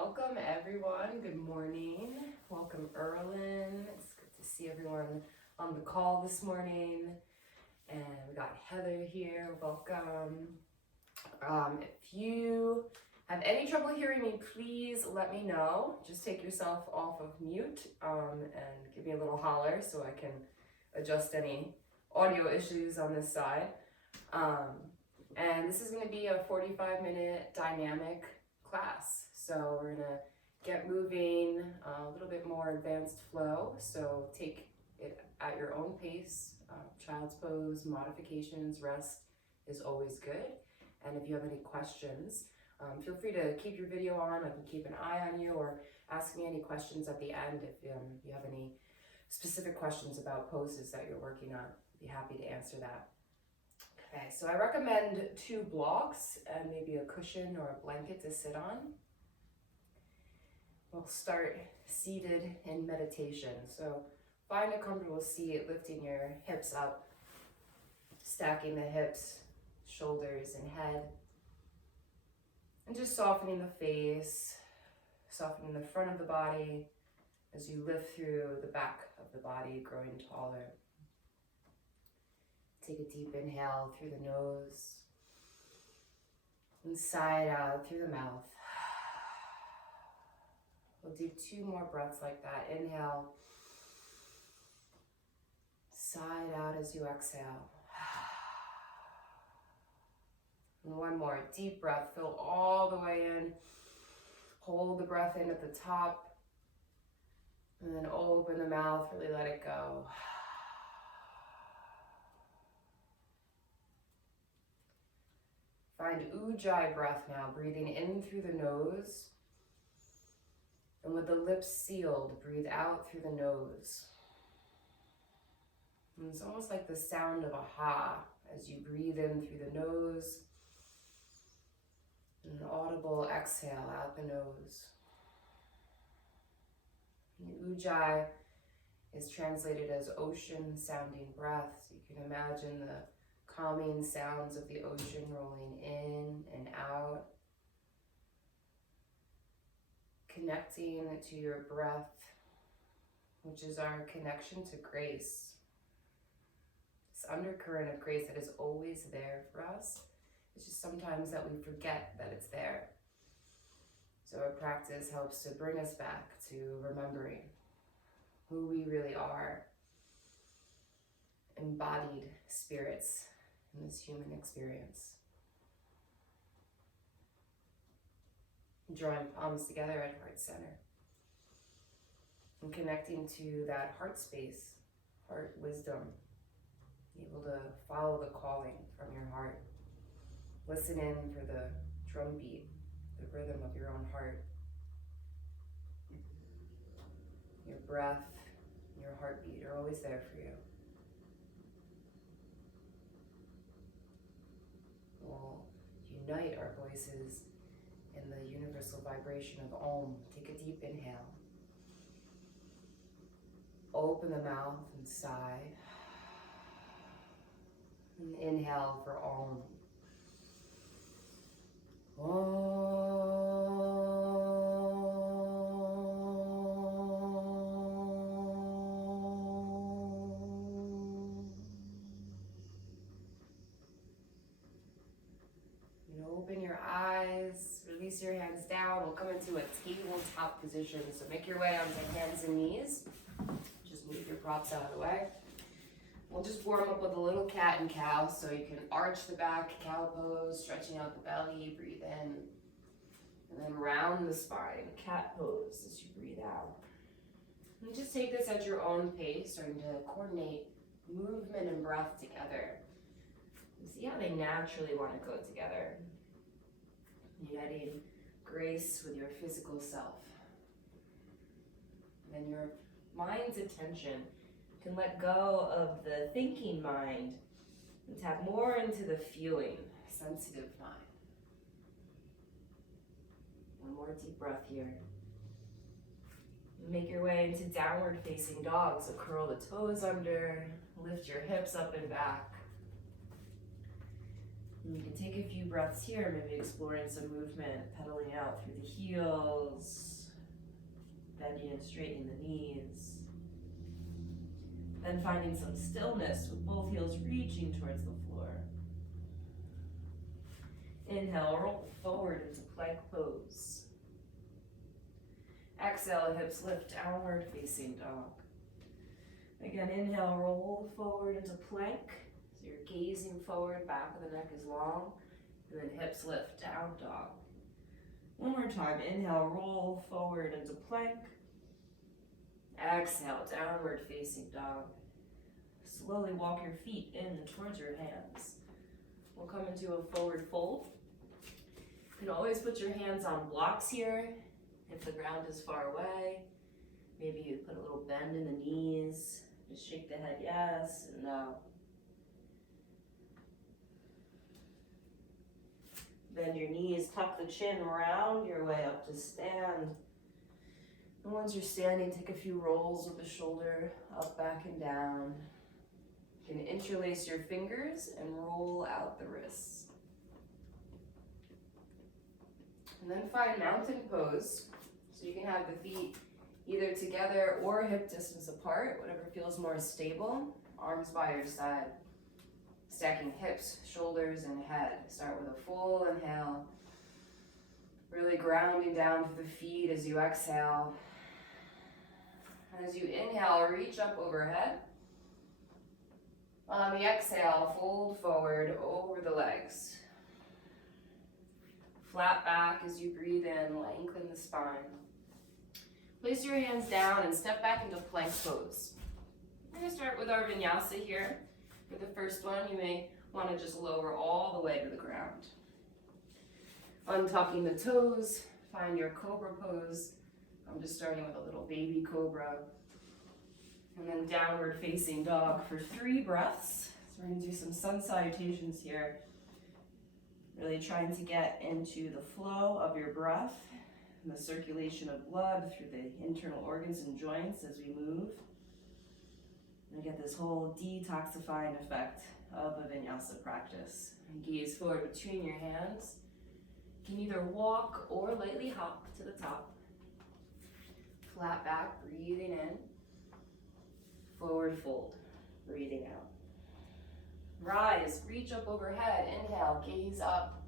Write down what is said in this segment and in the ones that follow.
Welcome everyone. Good morning. Welcome Erlyn. It's good to see everyone on the call this morning. And we got Heather here. Welcome. If you have any trouble hearing me, please let me know. Just take yourself off of mute and give me a little holler so I can adjust any audio issues on this side. And this is going to be a 45-minute dynamic class. So we're gonna get moving, a little bit more advanced flow. So take it at your own pace. Child's pose, modifications, rest is always good. And if you have any questions, feel free to keep your video on. I can keep an eye on you, or ask me any questions at the end if you have any specific questions about poses that you're working on. I'd be happy to answer that. Okay, so I recommend 2 blocks and maybe a cushion or a blanket to sit on. We'll start seated in meditation. So find a comfortable seat, lifting your hips up, stacking the hips, shoulders, and head. And just softening the face, softening the front of the body as you lift through the back of the body, growing taller. Take a deep inhale through the nose and sigh out through the mouth. We'll do 2 more breaths like that. Inhale, sigh out as you exhale. And 1 more deep breath, fill all the way in. Hold the breath in at the top, and then open the mouth, really let it go. Find Ujjayi breath now, breathing in through the nose. And with the lips sealed, breathe out through the nose. And it's almost like the sound of a ha as you breathe in through the nose. And an audible exhale out the nose. And Ujjayi is translated as ocean sounding breath. So you can imagine the calming sounds of the ocean rolling in and out. Connecting to your breath, which is our connection to grace. This undercurrent of grace that is always there for us. It's just sometimes that we forget that it's there. So our practice helps to bring us back to remembering who we really are, embodied spirits in this human experience. Drawing palms together at heart center. And connecting to that heart space, heart wisdom. Able to follow the calling from your heart. Listen in for the drum beat, the rhythm of your own heart. Your breath, your heartbeat are always there for you. We'll unite our voices in the universal vibration of Om. Take a deep inhale. Open the mouth and sigh. And inhale for Om. Om. Open your eyes, release your hands down. We'll come into a tabletop position. So make your way onto hands and knees. Just move your props out of the way. We'll just warm up with a little cat and cow. So you can arch the back, cow pose, stretching out the belly, breathe in. And then round the spine, cat pose as you breathe out. And just take this at your own pace, starting to coordinate movement and breath together. And see how they naturally want to go together. Uniting grace with your physical self. And then your mind's attention can let go of the thinking mind and tap more into the feeling, sensitive mind. 1 more deep breath here. Make your way into downward facing dog. So curl the toes under, lift your hips up and back. And you can take a few breaths here, maybe exploring some movement, pedaling out through the heels, bending and straightening the knees. Then finding some stillness with both heels reaching towards the floor. Inhale, roll forward into plank pose. Exhale, hips lift downward facing dog. Again, inhale, roll forward into plank. So you're gazing forward, back of the neck is long, and then hips lift down dog. One more time, inhale, roll forward into plank. Exhale, downward facing dog. Slowly walk your feet in towards your hands. We'll come into a forward fold. You can always put your hands on blocks here if the ground is far away. Maybe you put a little bend in the knees. Just shake the head yes and no. Bend your knees, tuck the chin, round your way up to stand. And once you're standing, take a few rolls with the shoulder up, back, and down. You can interlace your fingers and roll out the wrists. And then find mountain pose. So you can have the feet either together or hip distance apart, whatever feels more stable. Arms by your side. Stacking hips, shoulders, and head. Start with a full inhale. Really grounding down to the feet as you exhale. As you inhale, reach up overhead. On the exhale, fold forward over the legs. Flat back as you breathe in, lengthen the spine. Place your hands down and step back into plank pose. We're going to start with our vinyasa here. For the first one, you may want to just lower all the way to the ground. Untucking the toes, find your cobra pose. I'm just starting with a little baby cobra. And then downward facing dog for 3 breaths. So we're going to do some sun salutations here. Really trying to get into the flow of your breath and the circulation of blood through the internal organs and joints as we move. And get this whole detoxifying effect of a vinyasa practice. And gaze forward between your hands. You can either walk or lightly hop to the top. Flat back, breathing in. Forward fold, breathing out. Rise, reach up overhead. Inhale, gaze up.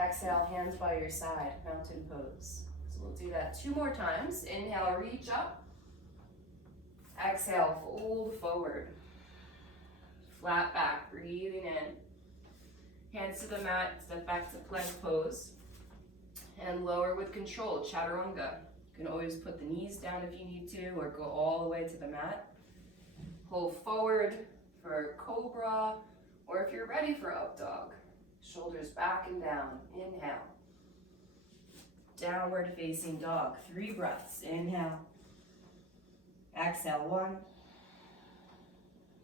Exhale, hands by your side, mountain pose. So we'll do that 2 more times. Inhale, reach up. Exhale, fold forward. Flat back, breathing in. Hands to the mat, step back to plank pose. And lower with control, chaturanga. You can always put the knees down if you need to, or go all the way to the mat. Pull forward for cobra, or if you're ready for up dog, shoulders back and down. Inhale. Downward facing dog, 3 breaths. Inhale. Exhale, 1.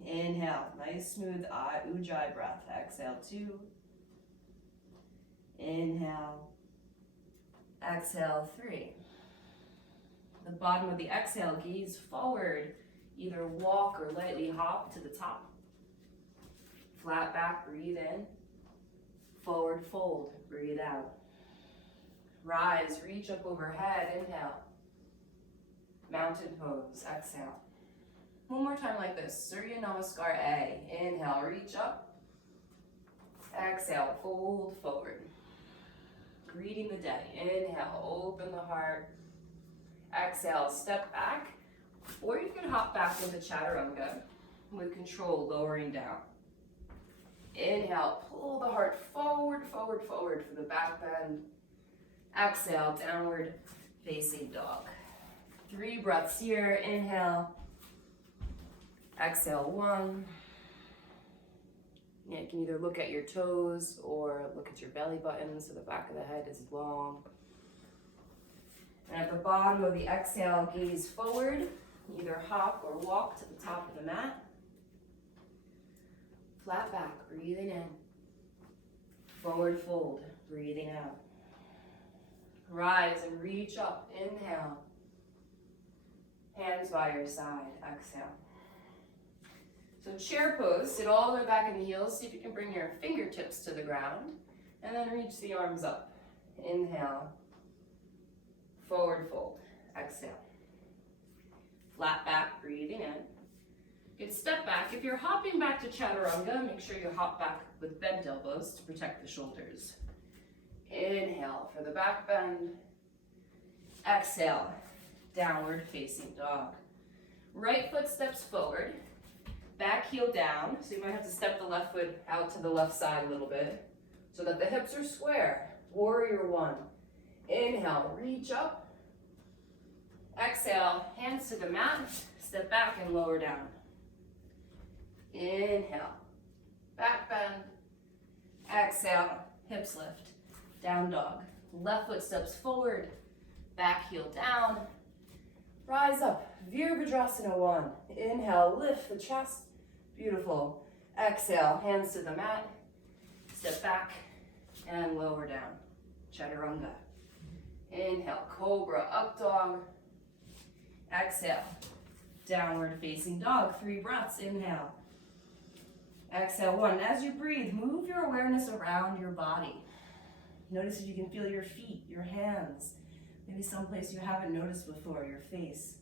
Inhale, nice smooth ujjayi breath. Exhale, 2. Inhale. Exhale, 3. The bottom of the exhale, gaze forward. Either walk or lightly hop to the top. Flat back, breathe in. Forward fold, breathe out. Rise, reach up overhead, inhale. Mountain pose, exhale. One more time like this, Surya Namaskar A. Inhale, reach up. Exhale, fold forward. Greeting the day. Inhale, open the heart. Exhale, step back. Or you can hop back into chaturanga with control, lowering down. Inhale, pull the heart forward, forward, forward for the back bend. Exhale, downward facing dog. 3 breaths here. Inhale. Exhale, 1. You can either look at your toes or look at your belly button so the back of the head is long. And at the bottom of the exhale, gaze forward. Either hop or walk to the top of the mat. Flat back, breathing in. Forward fold, breathing out. Rise and reach up, inhale. Hands by your side, exhale. So chair pose, sit all the way back in the heels. See if you can bring your fingertips to the ground. And then reach the arms up. Inhale. Forward fold. Exhale. Flat back, breathing in. Good, step back. If you're hopping back to chaturanga, make sure you hop back with bent elbows to protect the shoulders. Inhale for the back bend. Exhale, downward facing dog. Right foot steps forward, back heel down. So you might have to step the left foot out to the left side a little bit so that the hips are square. Warrior one. Inhale, reach up. Exhale, hands to the mat. Step back and lower down. Inhale, back bend. Exhale, hips lift. Down dog. Left foot steps forward, back heel down. Rise up, Virabhadrasana one. Inhale, lift the chest. Beautiful. Exhale, hands to the mat. Step back and lower down. Chaturanga. Inhale, cobra, up dog. Exhale, downward facing dog. 3 breaths, inhale. Exhale, 1. As you breathe, move your awareness around your body. Notice if you can feel your feet, your hands, maybe someplace you haven't noticed before, your face,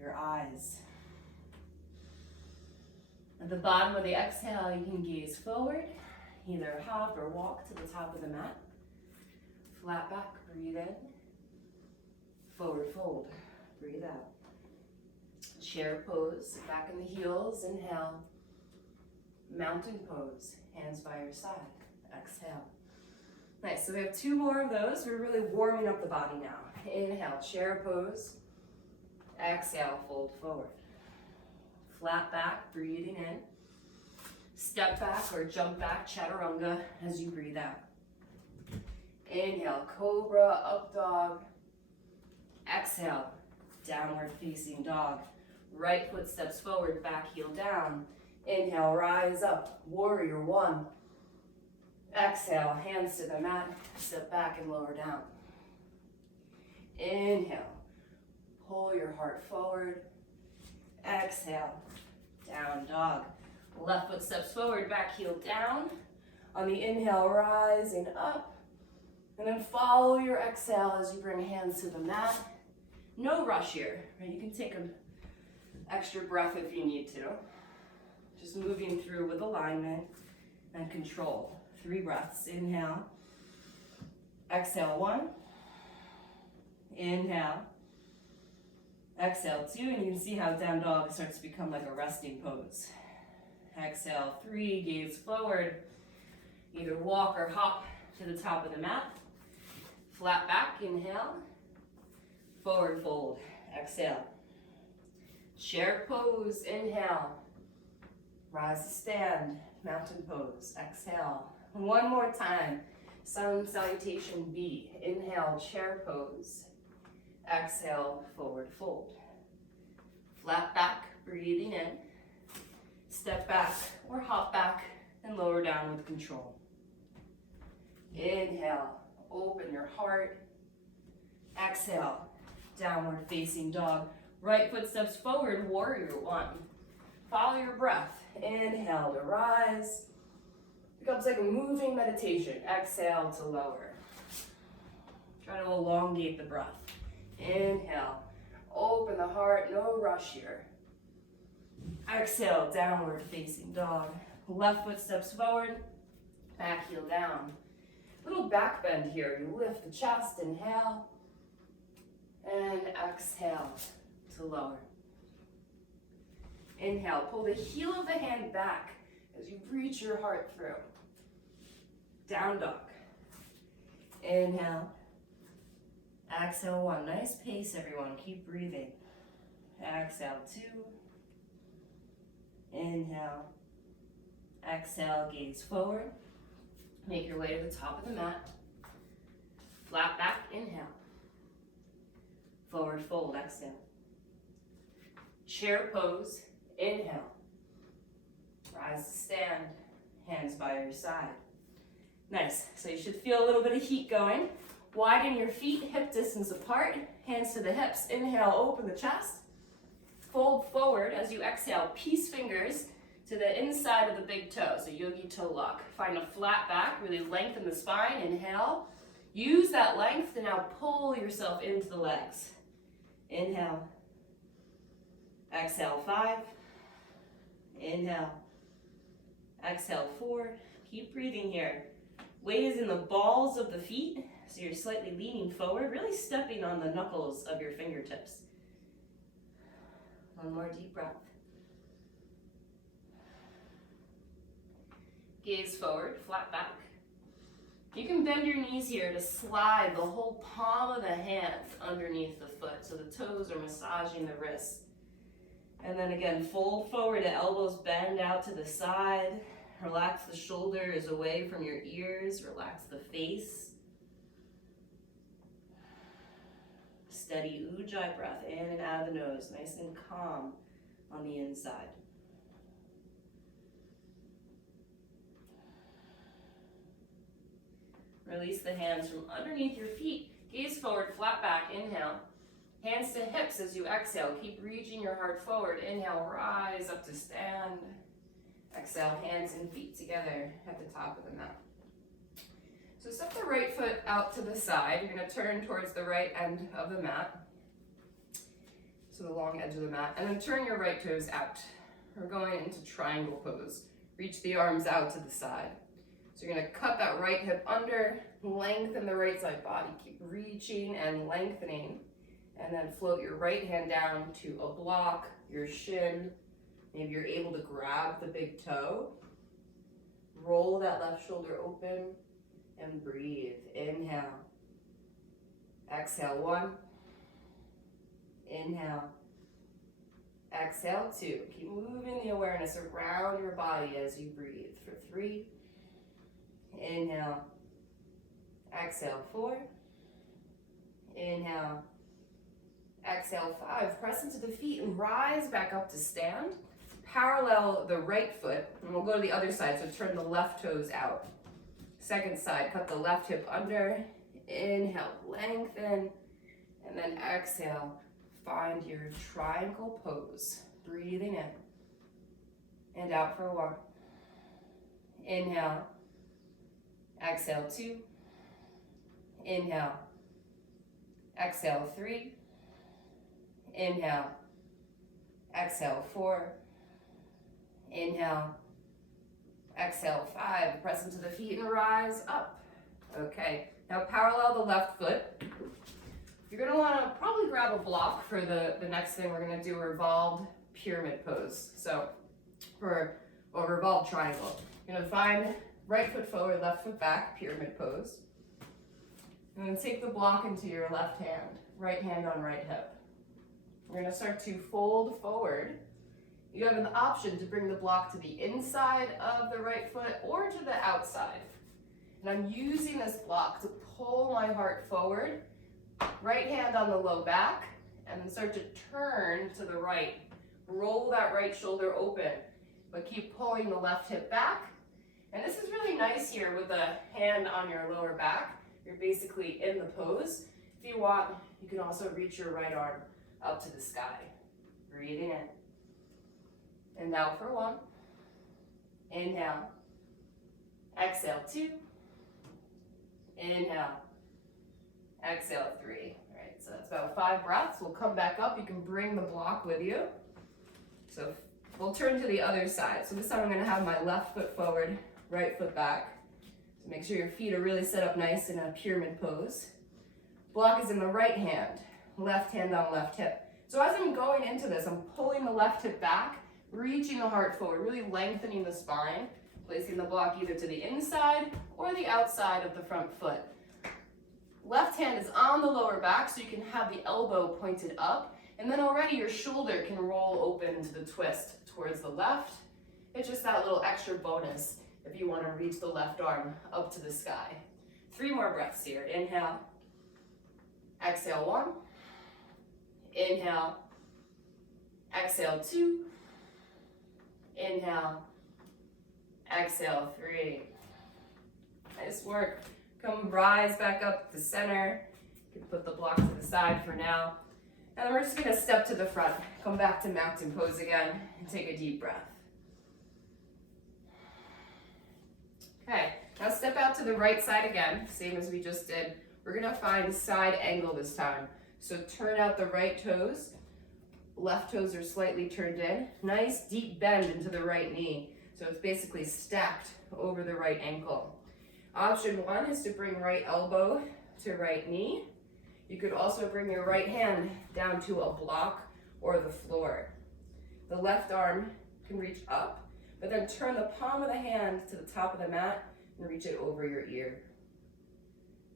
your eyes. At the bottom of the exhale, you can gaze forward, either hop or walk to the top of the mat. Flat back, breathe in. Forward fold, breathe out. Chair pose, back in the heels, inhale. Mountain pose, hands by your side, exhale. Nice, so we have 2 more of those. We're really warming up the body now. Inhale, chair pose. Exhale, fold forward. Flat back, breathing in. Step back or jump back, chaturanga, as you breathe out. Inhale, cobra, up dog. Exhale, downward facing dog. Right foot steps forward, back heel down. Inhale, rise up, warrior one. Exhale, hands to the mat, step back and lower down. Inhale, pull your heart forward. Exhale, down dog. Left foot steps forward, back heel down. On the inhale, rising up. And then follow your exhale as you bring hands to the mat. No rush here, right? You can take an extra breath if you need to. Just moving through with alignment and control. 3 breaths, inhale. Exhale, 1. Inhale. Exhale, 2, and you can see how down dog starts to become like a resting pose. Exhale, 3, gaze forward. Either walk or hop to the top of the mat. Flat back, inhale. Forward fold, exhale. Chair pose, inhale. Rise to stand, mountain pose, exhale. 1 more time, sun salutation B. Inhale, chair pose. Exhale, forward fold. Flat back, breathing in. Step back or hop back and lower down with control. Inhale, open your heart. Exhale, downward facing dog. Right foot steps forward, warrior one. Follow your breath. Inhale to rise. Becomes like a moving meditation. Exhale to lower. Try to elongate the breath. Inhale, open the heart, no rush here. Exhale, downward facing dog. Left foot steps forward, back heel down. Little back bend here. You lift the chest, inhale, and exhale to lower. Inhale, pull the heel of the hand back as you reach your heart through. Down dog. Inhale. Exhale, 1. Nice pace, everyone. Keep breathing. Exhale, 2. Inhale. Exhale, gaze forward. Make your way to the top of the mat. Flat back, inhale. Forward fold, exhale. Chair pose, inhale. Rise to stand, hands by your side. Nice, so you should feel a little bit of heat going. Widen your feet, hip distance apart, hands to the hips. Inhale, open the chest. Fold forward as you exhale, peace fingers. to the inside of the big toe, so yogi toe lock. Find a flat back, really lengthen the spine, inhale. Use that length to now pull yourself into the legs. Inhale. Exhale, 5. Inhale. Exhale, 4. Keep breathing here. Weight is in the balls of the feet, so you're slightly leaning forward, really stepping on the knuckles of your fingertips. One more deep breath. Gaze forward, flat back. You can bend your knees here to slide the whole palm of the hand underneath the foot, so the toes are massaging the wrists. And then again, fold forward, the elbows bend out to the side. Relax the shoulders away from your ears. Relax the face. Steady ujjayi breath in and out of the nose, nice and calm on the inside. Release the hands from underneath your feet. Gaze forward, flat back, inhale. Hands to hips as you exhale. Keep reaching your heart forward. Inhale, rise up to stand. Exhale, hands and feet together at the top of the mat. So step the right foot out to the side. You're going to turn towards the right end of the mat. So the long edge of the mat. And then turn your right toes out. We're going into triangle pose. Reach the arms out to the side. So you're going to cut that right hip under, lengthen the right side body. Keep reaching and lengthening. And then float your right hand down to a block, your shin. Maybe you're able to grab the big toe. Roll that left shoulder open and breathe. Inhale. Exhale, 1. Inhale. Exhale, 2. Keep moving the awareness around your body as you breathe for 3. Inhale. Exhale, 4. Inhale. Exhale, 5. Press into the feet and rise back up to stand. Parallel the right foot, and we'll go to the other side, so turn the left toes out. Second side, cut the left hip under. Inhale, lengthen, and then exhale. Find your triangle pose. Breathing in and out for 1. Inhale. Exhale, 2. Inhale. Exhale, 3. Inhale. Exhale, 4. Inhale. Exhale, 5. Press into the feet and rise up. Okay, now parallel the left foot. You're going to want to probably grab a block for the next thing. We're going to do a revolved pyramid pose. So for a revolved triangle, you're going to find right foot forward, left foot back, pyramid pose. And then take the block into your left hand, right hand on right hip. We're going to start to fold forward. You have an option to bring the block to the inside of the right foot or to the outside. And I'm using this block to pull my heart forward, right hand on the low back, and then start to turn to the right. Roll that right shoulder open, but keep pulling the left hip back. And this is really nice here with a hand on your lower back. You're basically in the pose. If you want, you can also reach your right arm up to the sky. Breathing in. And now for 1. Inhale. Exhale, 2. Inhale. Exhale, 3. All right, so that's about 5 breaths. We'll come back up. You can bring the block with you. So we'll turn to the other side. So this time I'm going to have my left foot forward, right foot back. So make sure your feet are really set up nice in a pyramid pose. Block is in the right hand, left hand on left hip. So as I'm going into this, I'm pulling the left hip back, reaching the heart forward, really lengthening the spine, placing the block either to the inside or the outside of the front foot. Left hand is on the lower back, so you can have the elbow pointed up, and then already your shoulder can roll open into the twist towards the left. It's just that little extra bonus if you want to reach the left arm up to the sky. 3 more breaths here. Inhale. Exhale, 1. Inhale. Exhale, 2. Inhale. Exhale, 3. Nice work. Come rise back up to center. You can put the block to the side for now. And then we're just going to step to the front. Come back to mountain pose again and take a deep breath. Okay, now step out to the right side again, same as we just did. We're gonna find side angle this time. So turn out the right toes, left toes are slightly turned in. Nice deep bend into the right knee. So it's basically stacked over the right ankle. Option one is to bring right elbow to right knee. You could also bring your right hand down to a block or the floor. The left arm can reach up, but then turn the palm of the hand to the top of the mat and reach it over your ear.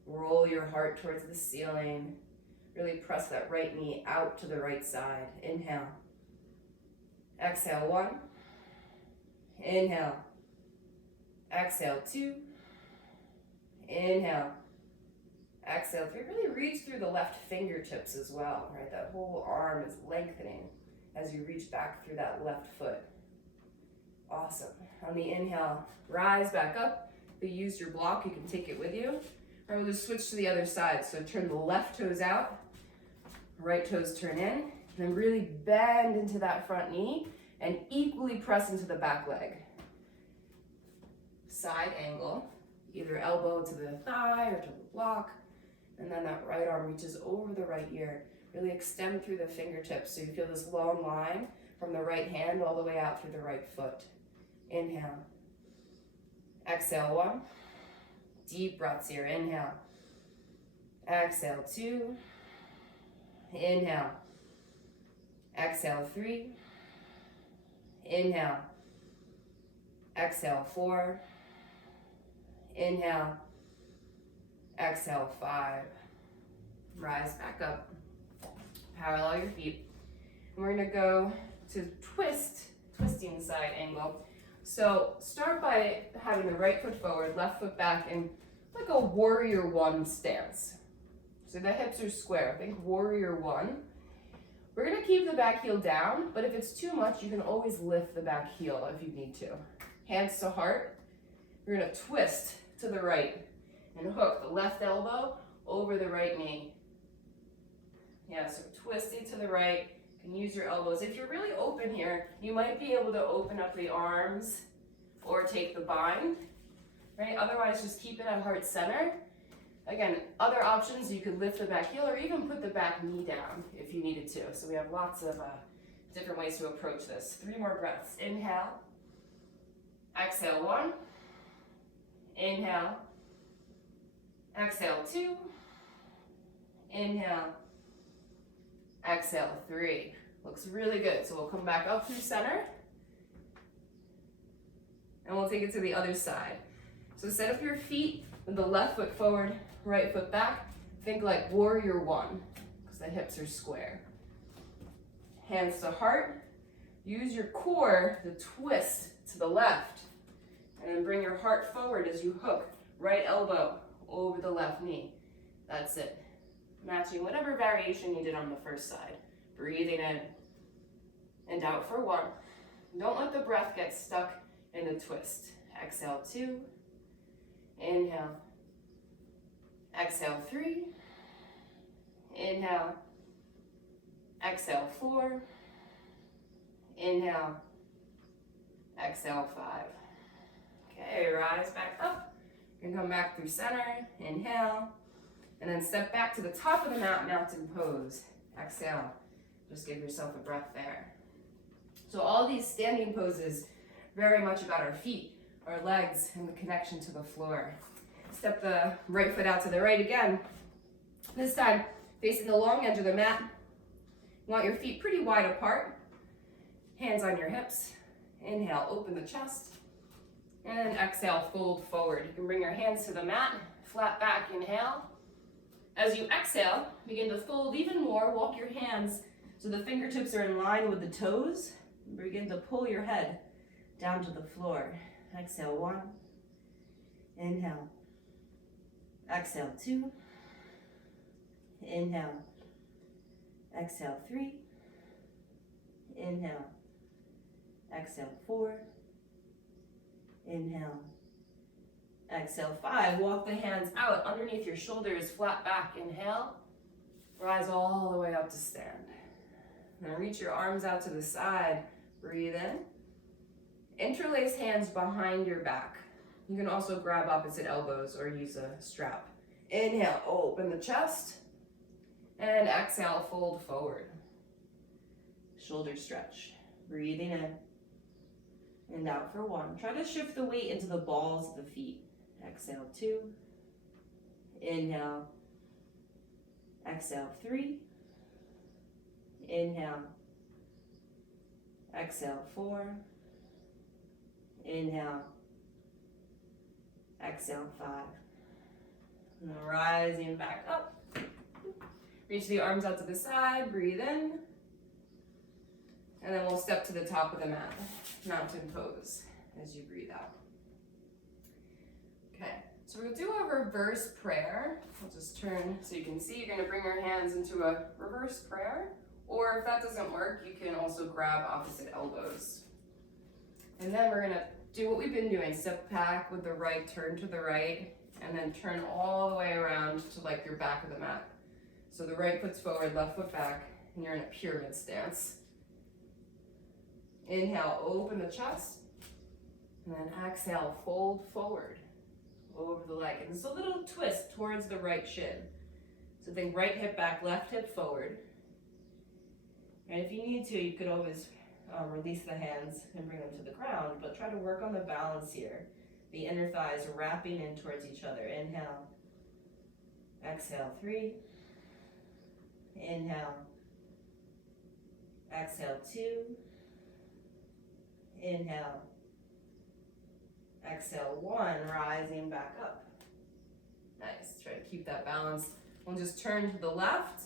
Roll your heart towards the ceiling. Really press that right knee out to the right side. Inhale. Exhale, 1. Inhale. Exhale, 2. Inhale. Exhale, 3. Really reach through the left fingertips as well, right? That whole arm is lengthening as you reach back through that left foot. Awesome. On the inhale, rise back up. If you used your block, you can take it with you. Or we'll just switch to the other side. So turn the left toes out, right toes turn in, and then really bend into that front knee and equally press into the back leg. Side angle, either elbow to the thigh or to the block, and then that right arm reaches over the right ear. Really extend through the fingertips so you feel this long line from the right hand all the way out through the right foot. Inhale. Exhale, 1. Deep breaths here. Inhale. Exhale, 2. Inhale. Exhale, 3. Inhale. Exhale, 4. Inhale. Exhale, 5. Rise back up. Parallel your feet. And we're gonna go to twisting side angle. So start by having the right foot forward, left foot back in like a warrior 1 stance. So the hips are square, think warrior 1. We're gonna keep the back heel down, but if it's too much, you can always lift the back heel if you need to. Hands to heart. We're gonna twist to the right and hook the left elbow over the right knee. Yeah, so twisting to the right. You can use your elbows. If you're really open here, you might be able to open up the arms or take the bind, right? Otherwise, just keep it at heart center. Again, other options, you could lift the back heel or even put the back knee down if you needed to. So we have lots of different ways to approach this. 3 more breaths. Inhale. Exhale, 1. Inhale. Exhale, 2. Inhale. Exhale, 3. Looks really good. So we'll come back up through center. And we'll take it to the other side. So set up your feet with the left foot forward, right foot back. Think like warrior 1, because the hips are square. Hands to heart. Use your core to twist to the left. And then bring your heart forward as you hook right elbow over the left knee. That's it. Matching whatever variation you did on the first side. Breathing in and out for 1. Don't let the breath get stuck in the twist. Exhale, 2. Inhale. Exhale, 3. Inhale. Exhale, 4. Inhale. Exhale, 5. Okay, rise back up. You can come back through center. Inhale. And then step back to the top of the mat, mountain pose. Exhale. Just give yourself a breath there. So all these standing poses, very much about our feet, our legs, and the connection to the floor. Step the right foot out to the right again. This time, facing the long edge of the mat. You want your feet pretty wide apart. Hands on your hips. Inhale, open the chest. And exhale, fold forward. You can bring your hands to the mat, flat back, inhale. As you exhale, begin to fold even more. Walk your hands so the fingertips are in line with the toes. Begin to pull your head down to the floor. Exhale, 1. Inhale. Exhale, 2. Inhale. Exhale, 3. Inhale. Exhale, 4. Inhale. Exhale, 5. Walk the hands out underneath your shoulders, flat back. Inhale. Rise all the way up to stand. Now reach your arms out to the side. Breathe in. Interlace hands behind your back. You can also grab opposite elbows or use a strap. Inhale, open the chest. And exhale, fold forward. Shoulder stretch. Breathing in. And out for 1. Try to shift the weight into the balls of the feet. Exhale, 2. Inhale. Exhale, 3. Inhale. Exhale, 4. Inhale. Exhale, 5. And then rising back up. Reach the arms out to the side, breathe in. And then we'll step to the top of the mat, mountain pose, as you breathe out. Okay, so we're gonna do a reverse prayer. I'll just turn so you can see. You're gonna bring your hands into a reverse prayer, or if that doesn't work, you can also grab opposite elbows. And then we're gonna do what we've been doing, step back with the right, turn to the right, and then turn all the way around to like your back of the mat. So the right foot's forward, left foot back, and you're in a pyramid stance. Inhale, open the chest, and then exhale, fold forward over the leg. And it's a little twist towards the right shin. So think right hip back, left hip forward. And if you need to, you could always release the hands and bring them to the ground, but try to work on the balance here. The inner thighs wrapping in towards each other. Inhale, exhale, 3. Inhale, exhale, 2. Inhale, exhale, 1, rising back up. Nice, try to keep that balance. We'll just turn to the left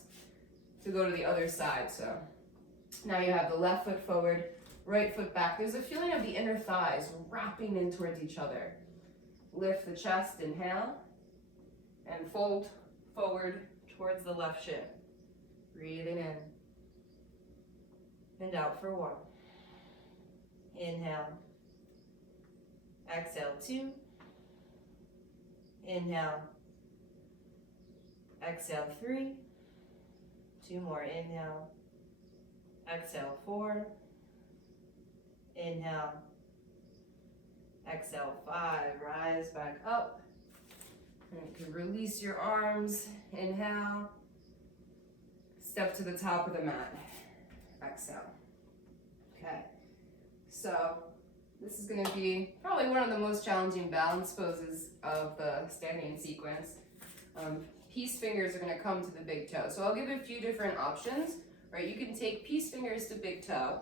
to go to the other side. So now you have the left foot forward, right foot back. There's a feeling of the inner thighs wrapping in towards each other. Lift the chest, inhale, and fold forward towards the left shin. Breathing in and out for 1. Inhale, exhale, 2. Inhale, exhale, 3. 2 more, inhale, exhale, 4. Inhale, exhale, 5. Rise back up. And you can release your arms. Inhale, step to the top of the mat. Exhale. Okay. So this is going to be probably one of the most challenging balance poses of the standing sequence. Peace fingers are going to come to the big toe. So I'll give a few different options, right? You can take peace fingers to big toe,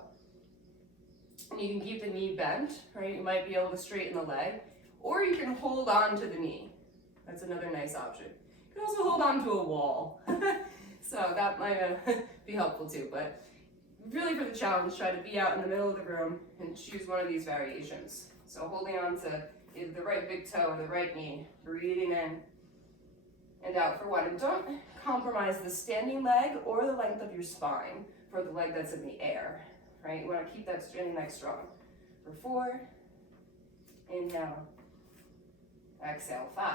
and you can keep the knee bent, right? You might be able to straighten the leg, or you can hold on to the knee. That's another nice option. You can also hold on to a wall. So that might be helpful too, but really for the challenge, try to be out in the middle of the room and choose one of these variations. So holding on to either the right big toe or the right knee, breathing in and out for 1. And don't compromise the standing leg or the length of your spine for the leg that's in the air, right? You want to keep that standing leg strong. For 4, inhale, exhale, 5.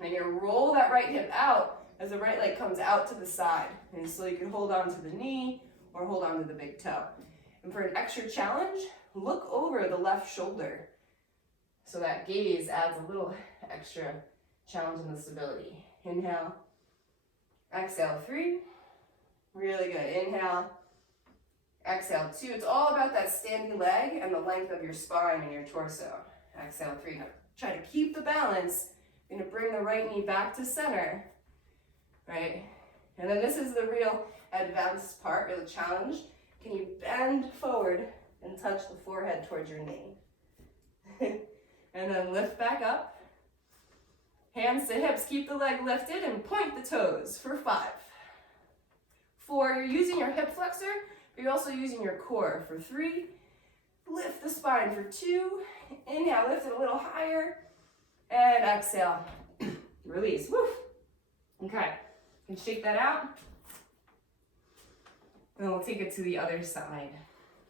And you're gonna roll that right hip out as the right leg comes out to the side. And so you can hold on to the knee or hold on to the big toe. And for an extra challenge, look over the left shoulder. So that gaze adds a little extra challenge in the stability. Inhale, exhale, 3. Really good. Inhale, exhale, 2. It's all about that standing leg and the length of your spine and your torso. Exhale, 3. Now try to keep the balance. You're gonna bring the right knee back to center, right? And then this is the real advanced part, real challenge. Can you bend forward and touch the forehead towards your knee? And then lift back up. Hands to hips, keep the leg lifted and point the toes for 5. 4, you're using your hip flexor, but you're also using your core. For 3, lift the spine. For 2, inhale, lift it a little higher, and exhale, release. Woo. Okay, you can shake that out. And we'll take it to the other side.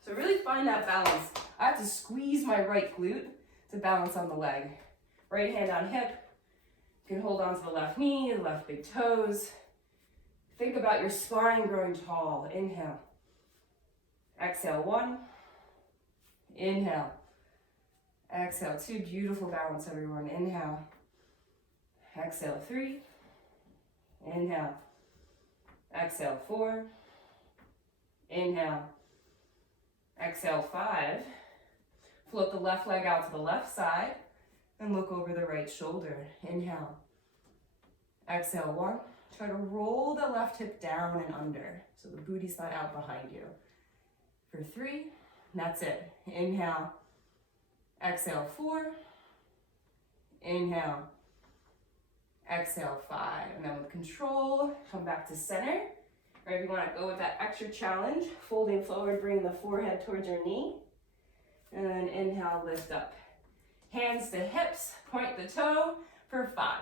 So really find that balance. I have to squeeze my right glute to balance on the leg. Right hand on hip. You can hold on to the left knee, the left big toes. Think about your spine growing tall. Inhale. Exhale, 1. Inhale. Exhale, 2, beautiful balance, everyone. Inhale. Exhale, 3. Inhale. Exhale, 4. Inhale. Exhale, 5. Float the left leg out to the left side and look over the right shoulder. Inhale. Exhale, 1. Try to roll the left hip down and under so the booty's not out behind you. For 3, that's it. Inhale. Exhale, 4. Inhale. Exhale, 5. And then with control, come back to center. Or if you want to go with that extra challenge, folding forward, bring the forehead towards your knee. And then inhale, lift up. Hands to hips, point the toe for 5.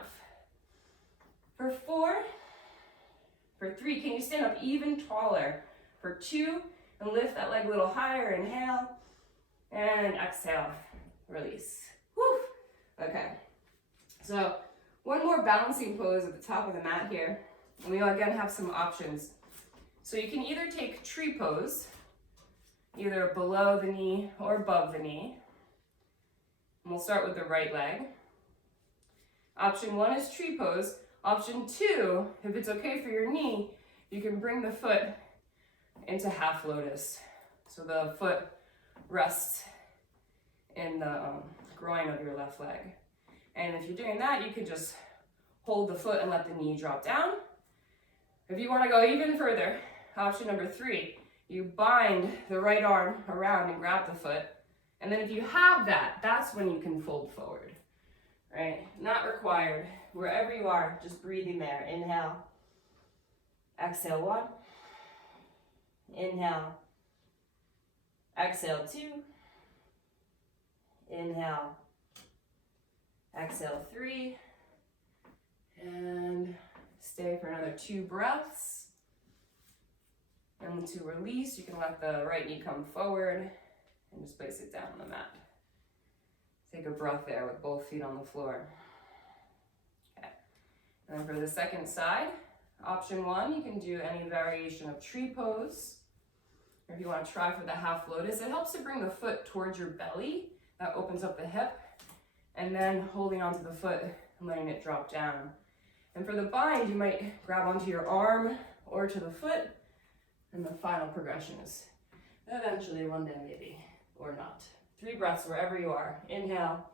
For 4. For 3, can you stand up even taller? For 2, and lift that leg a little higher. Inhale. And exhale, release. Whew. Okay. So one more balancing pose at the top of the mat here. And we again have some options. So you can either take tree pose, either below the knee or above the knee. And we'll start with the right leg. Option 1 is tree pose. Option 2, if it's okay for your knee, you can bring the foot into half lotus. So the foot rests in the groin of your left leg. And if you're doing that, you can just hold the foot and let the knee drop down. If you want to go even further, option number 3, you bind the right arm around and grab the foot. And then if you have that, that's when you can fold forward, right? Not required. Wherever you are, just breathing there. Inhale. Exhale, 1. Inhale. Exhale, 2. Inhale. Exhale, 3. And stay for another 2 breaths. And to release, you can let the right knee come forward and just place it down on the mat. Take a breath there with both feet on the floor. Okay. And for the second side, option 1, you can do any variation of tree pose. Or if you want to try for the half lotus, it helps to bring the foot towards your belly. That opens up the hip. And then holding onto the foot and letting it drop down. And for the bind, you might grab onto your arm or to the foot. And the final progression is eventually one day maybe, or not. 3 breaths wherever you are. Inhale.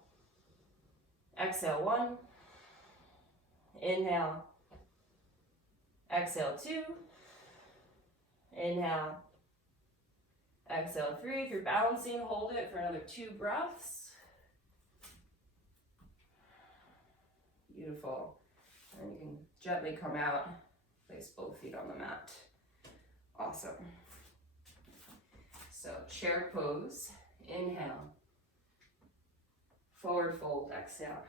Exhale, 1. Inhale. Exhale, 2. Inhale. Exhale, 3. If you're balancing, hold it for another 2 breaths. Beautiful. And you can gently come out, place both feet on the mat. Awesome. So chair pose. Inhale. Forward fold, exhale.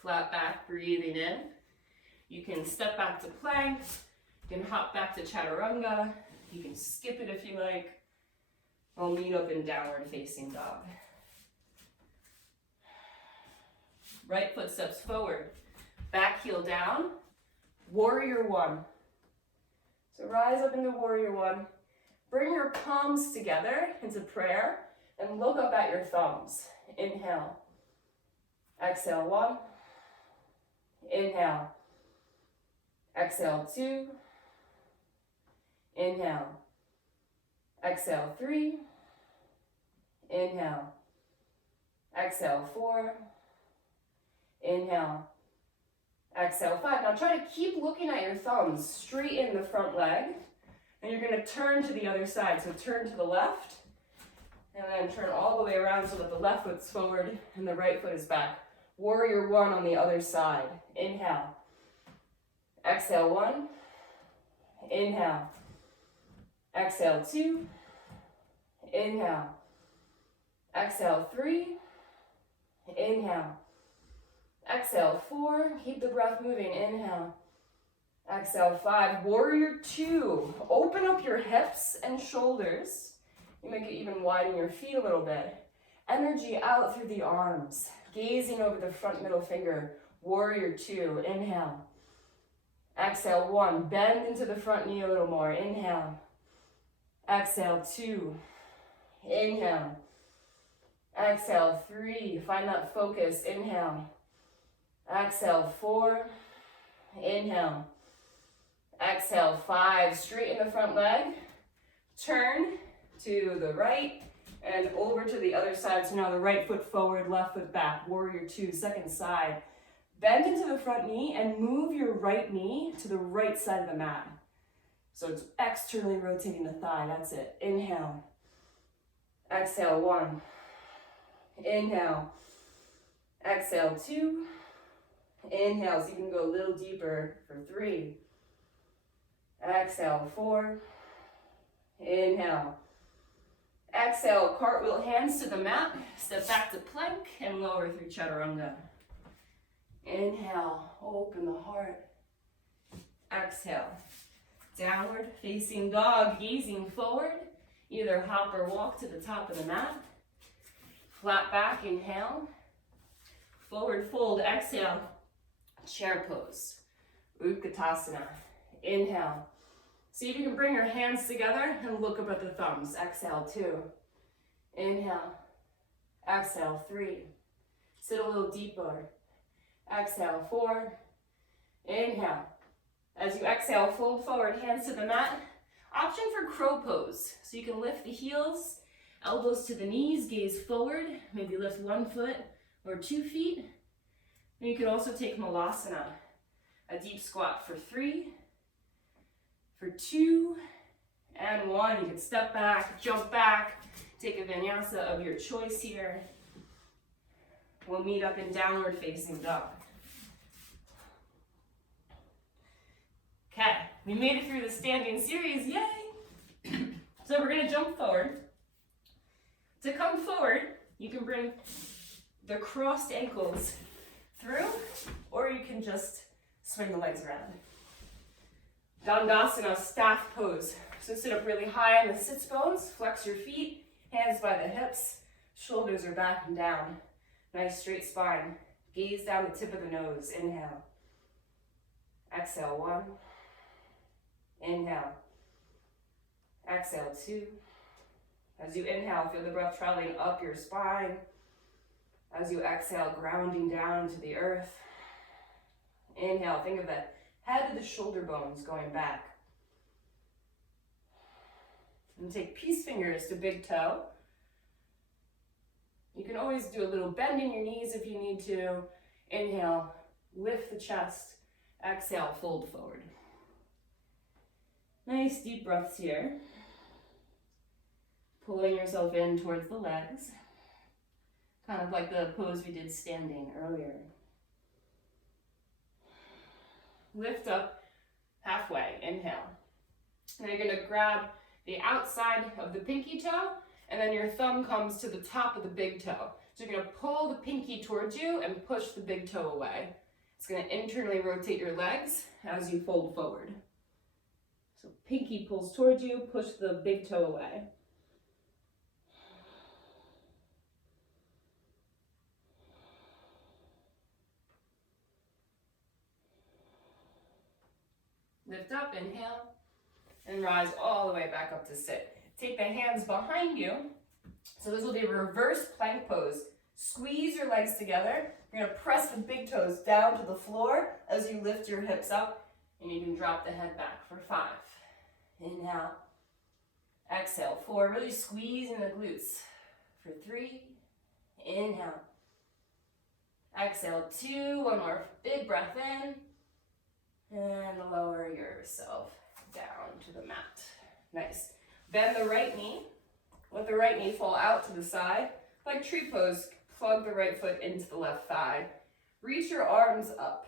Flat back, breathing in. You can step back to plank. You can hop back to chaturanga. You can skip it if you like. We'll meet up in downward facing dog. Right foot steps forward. Back heel down. Warrior 1. So rise up into warrior 1. Bring your palms together into prayer and look up at your thumbs. Inhale. Exhale, 1. Inhale. Exhale, 2. Inhale. Exhale, 3. Inhale. Exhale, 4. Inhale. Exhale, 5. Now try to keep looking at your thumbs. Straighten the front leg. And you're going to turn to the other side. So turn to the left. And then turn all the way around so that the left foot's forward and the right foot is back. Warrior 1 on the other side. Inhale. Exhale, 1. Inhale. Exhale, 2. Inhale. Exhale, 3. Inhale. Exhale, 4. Keep the breath moving. Inhale. Exhale, 5. Warrior 2. Open up your hips and shoulders. You might even widen your feet a little bit. Energy out through the arms. Gazing over the front middle finger. Warrior 2. Inhale. Exhale, 1. Bend into the front knee a little more. Inhale. Exhale, 2. Inhale. Exhale, 3. Find that focus. Inhale. Exhale, 4. Inhale. Exhale, 5. Straighten the front leg. Turn to the right and over to the other side. So now the right foot forward, left foot back. Warrior 2, second side. Bend into the front knee and move your right knee to the right side of the mat. So it's externally rotating the thigh. That's it. Inhale. Exhale, 1. Inhale. Exhale, 2. Inhale, so you can go a little deeper for 3. Exhale, 4. Inhale. Exhale, cartwheel hands to the mat. Step back to plank and lower through chaturanga. Inhale, open the heart. Exhale, downward facing dog, gazing forward. Either hop or walk to the top of the mat. Flat back, inhale. Forward fold, exhale. Chair pose, Utkatasana. Inhale. See if you can bring your hands together and look up at the thumbs. Exhale, 2. Inhale. Exhale, 3. Sit a little deeper. Exhale, 4. Inhale. As you exhale, fold forward, hands to the mat. Option for crow pose. So you can lift the heels, elbows to the knees, gaze forward. Maybe lift 1 foot or 2 feet. And you could also take malasana, a deep squat for 3, for 2, and 1. You can step back, jump back, take a vinyasa of your choice here. We'll meet up in downward facing dog. Okay, we made it through the standing series, yay! So we're gonna jump forward. To come forward, you can bring the crossed ankles through, or you can just swing the legs around. Dandasana, staff pose. So sit up really high on the sits bones, flex your feet, hands by the hips, shoulders are back and down. Nice straight spine. Gaze down the tip of the nose, inhale. Exhale, 1. Inhale. Exhale, 2. As you inhale, feel the breath traveling up your spine. As you exhale, grounding down to the earth. Inhale, think of the head of the shoulder bones going back. And take peace fingers to big toe. You can always do a little bend in your knees if you need to. Inhale, lift the chest. Exhale, fold forward. Nice deep breaths here. Pulling yourself in towards the legs. Kind of like the pose we did standing earlier. Lift up halfway, inhale. Now you're gonna grab the outside of the pinky toe, and then your thumb comes to the top of the big toe. So you're gonna pull the pinky towards you and push the big toe away. It's gonna internally rotate your legs as you fold forward. So pinky pulls towards you, push the big toe away. Lift up, inhale, and rise all the way back up to sit. Take the hands behind you. So this will be a reverse plank pose. Squeeze your legs together. You're gonna press the big toes down to the floor as you lift your hips up, and you can drop the head back for 5. Inhale. Exhale, 4. Really squeezing the glutes for 3. Inhale. Exhale, 2. One more big breath in. And lower yourself down to the mat. Nice. Bend the right knee. Let the right knee fall out to the side. Like tree pose, plug the right foot into the left thigh. Reach your arms up.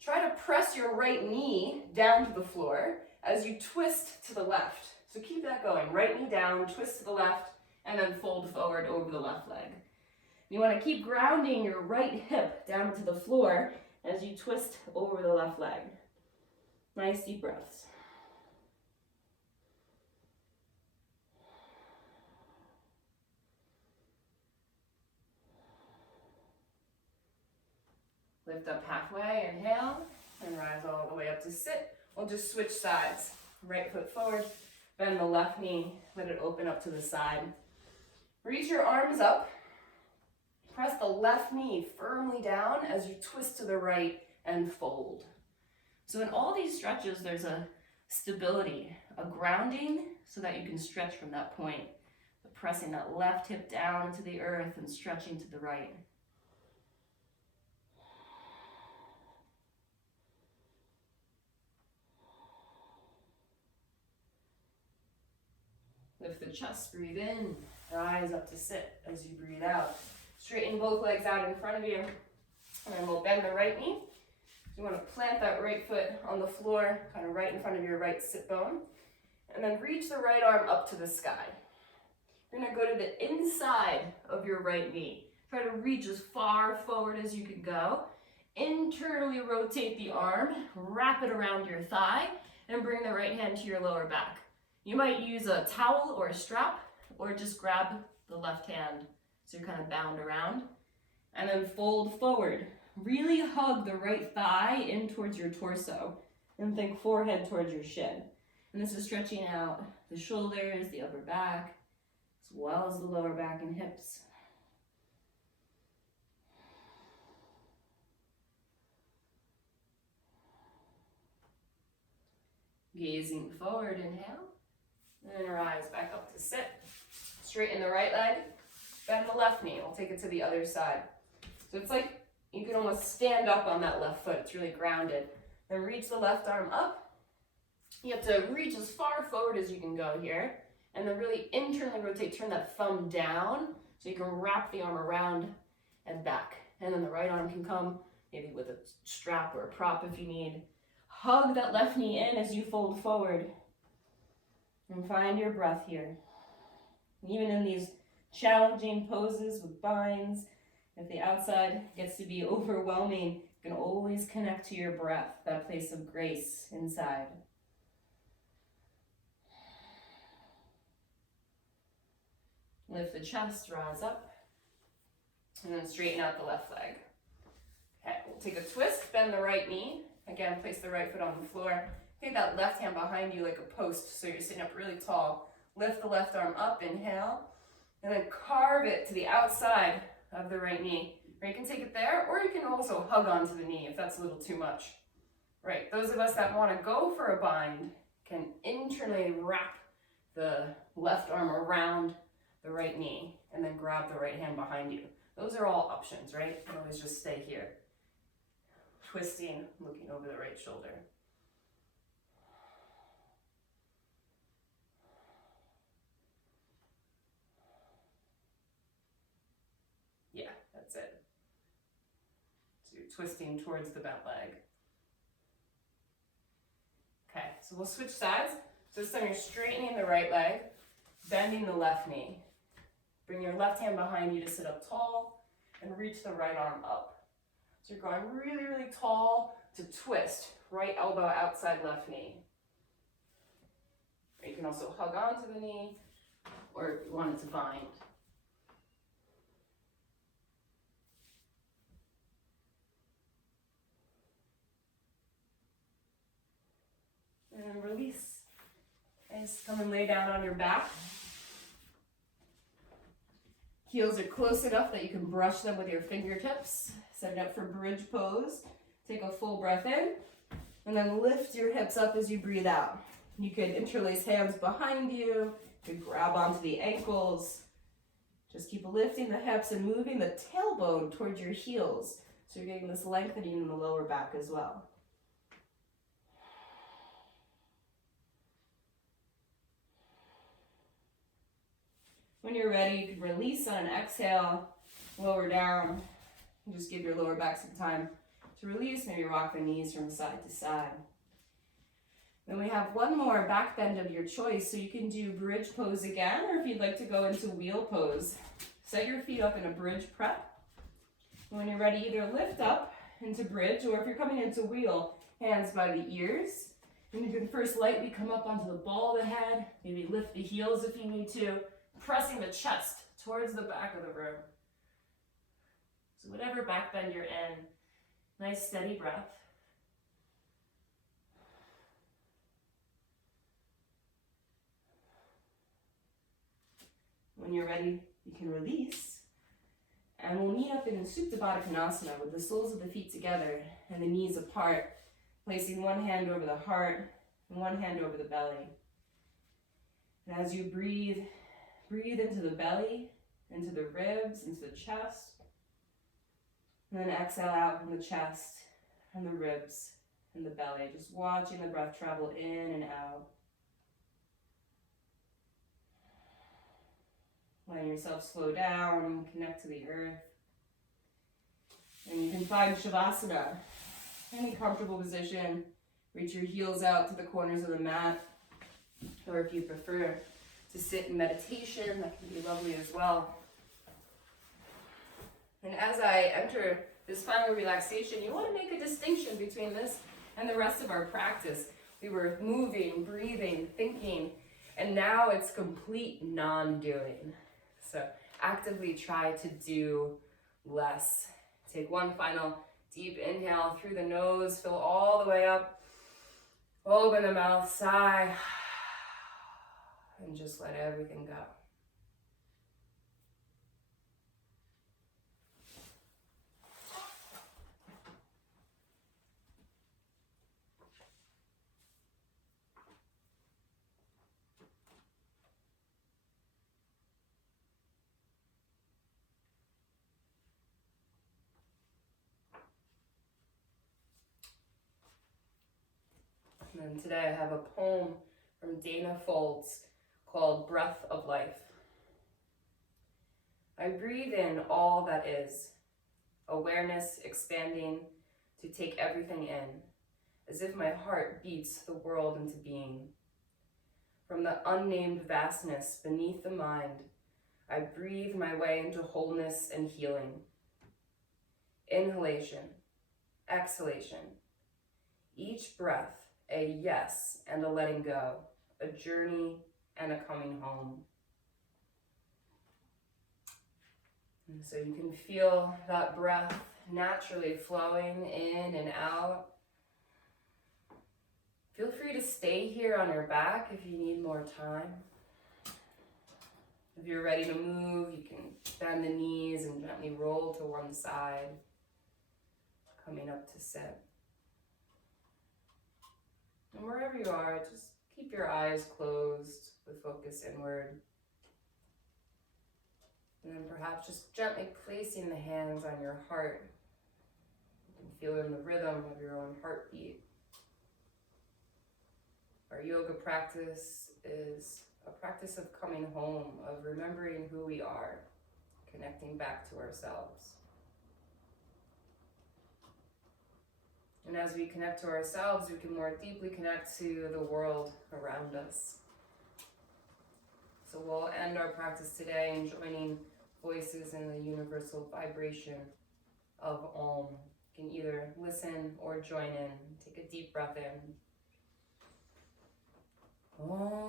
Try to press your right knee down to the floor as you twist to the left. So keep that going. Right knee down, twist to the left, and then fold forward over the left leg. You want to keep grounding your right hip down to the floor as you twist over the left leg. Nice deep breaths. Lift up halfway, inhale, and rise all the way up to sit. We'll just switch sides. Right foot forward, bend the left knee, let it open up to the side. Reach your arms up. Press the left knee firmly down as you twist to the right and fold. So in all these stretches, there's a stability, a grounding, so that you can stretch from that point. But pressing that left hip down into the earth and stretching to the right. Lift the chest, breathe in, rise up to sit as you breathe out. Straighten both legs out in front of you, and then we'll bend the right knee. You want to plant that right foot on the floor, kind of right in front of your right sit bone, and then reach the right arm up to the sky. You're going to go to the inside of your right knee. Try to reach as far forward as you can go. Internally rotate the arm, wrap it around your thigh, and bring the right hand to your lower back. You might use a towel or a strap, or just grab the left hand so you're kind of bound around. And then fold forward. Really hug the right thigh in towards your torso, and think forehead towards your shin. And this is stretching out the shoulders, the upper back, as well as the lower back and hips. Gazing forward, inhale. And rise back up to sit. Straighten the right leg, bend the left knee. We'll take it to the other side. So it's like you can almost stand up on that left foot. It's really grounded. Then reach the left arm up. You have to reach as far forward as you can go here. And then really internally rotate, turn that thumb down so you can wrap the arm around and back. And then the right arm can come maybe with a strap or a prop if you need. Hug that left knee in as you fold forward. And find your breath here. Even in these challenging poses with binds, if the outside gets to be overwhelming, you can always connect to your breath, that place of grace inside. Lift the chest, rise up, and then straighten out the left leg. Okay, we'll take a twist, bend the right knee. Again, place the right foot on the floor. Take that left hand behind you like a post, so you're sitting up really tall. Lift the left arm up, inhale, and then carve it to the outside of the right knee. Or you can take it there, or you can also hug onto the knee if that's a little too much. Right, those of us that want to go for a bind can internally wrap the left arm around the right knee and then grab the right hand behind you. Those are all options, right? You can always just stay here. Twisting, looking over the right shoulder. Yeah, that's it. So you're twisting towards the bent leg. Okay, so we'll switch sides. So this time you're straightening the right leg, bending the left knee. Bring your left hand behind you to sit up tall and reach the right arm up. So you're going really, really tall to twist. Right elbow outside left knee. Or you can also hug onto the knee, or if you want it to bind. And release. Nice. Come and lay down on your back. Heels are close enough that you can brush them with your fingertips. Set it up for bridge pose. Take a full breath in, and then lift your hips up as you breathe out. You could interlace hands behind you. You could grab onto the ankles. Just keep lifting the hips and moving the tailbone towards your heels. So you're getting this lengthening in the lower back as well. When you're ready, you can release on an exhale, lower down, and just give your lower back some time to release. Maybe rock the knees from side to side. Then we have one more back bend of your choice, so you can do bridge pose again, or if you'd like to go into wheel pose, set your feet up in a bridge prep. And when you're ready, either lift up into bridge, or if you're coming into wheel, hands by the ears. And you can first lightly come up onto the ball of the head, maybe lift the heels if you need to, pressing the chest towards the back of the room. So whatever back bend you're in, nice steady breath. When you're ready, You can release. And we'll meet up in Supta Baddha Konasana with the soles of the feet together and the knees apart, placing one hand over the heart and one hand over the belly. And as you breathe, breathe into the belly, into the ribs, into the chest. And then exhale out from the chest and the ribs and the belly, just watching the breath travel in and out. Letting yourself slow down, connect to the earth. And you can find Shavasana, any comfortable position. Reach your heels out to the corners of the mat. Or if you prefer to sit in meditation, that can be lovely as well. And as I enter this final relaxation, you want to make a distinction between this and the rest of our practice. We were moving, breathing, thinking, and now it's complete non-doing. So actively try to do less. Take one final deep inhale through the nose, fill all the way up. Open the mouth, sigh, and just let everything go. And then today I have a poem from Dana Folds called Breath of Life. I breathe in all that is, awareness expanding to take everything in, as if my heart beats the world into being. From the unnamed vastness beneath the mind, I breathe my way into wholeness and healing. Inhalation, exhalation, each breath a yes and a letting go, a journey and a coming home. And so you can feel that breath naturally flowing in and out. Feel free to stay here on your back if you need more time. If you're ready to move, you can bend the knees and gently roll to one side, coming up to sit. And wherever you are, just keep your eyes closed with focus inward. And then perhaps just gently placing the hands on your heart. You can feel in the rhythm of your own heartbeat. Our yoga practice is a practice of coming home, of remembering who we are, connecting back to ourselves. And as we connect to ourselves, we can more deeply connect to the world around us. So we'll end our practice today in joining voices in the universal vibration of Om. You can either listen or join in. Take a deep breath in. Om.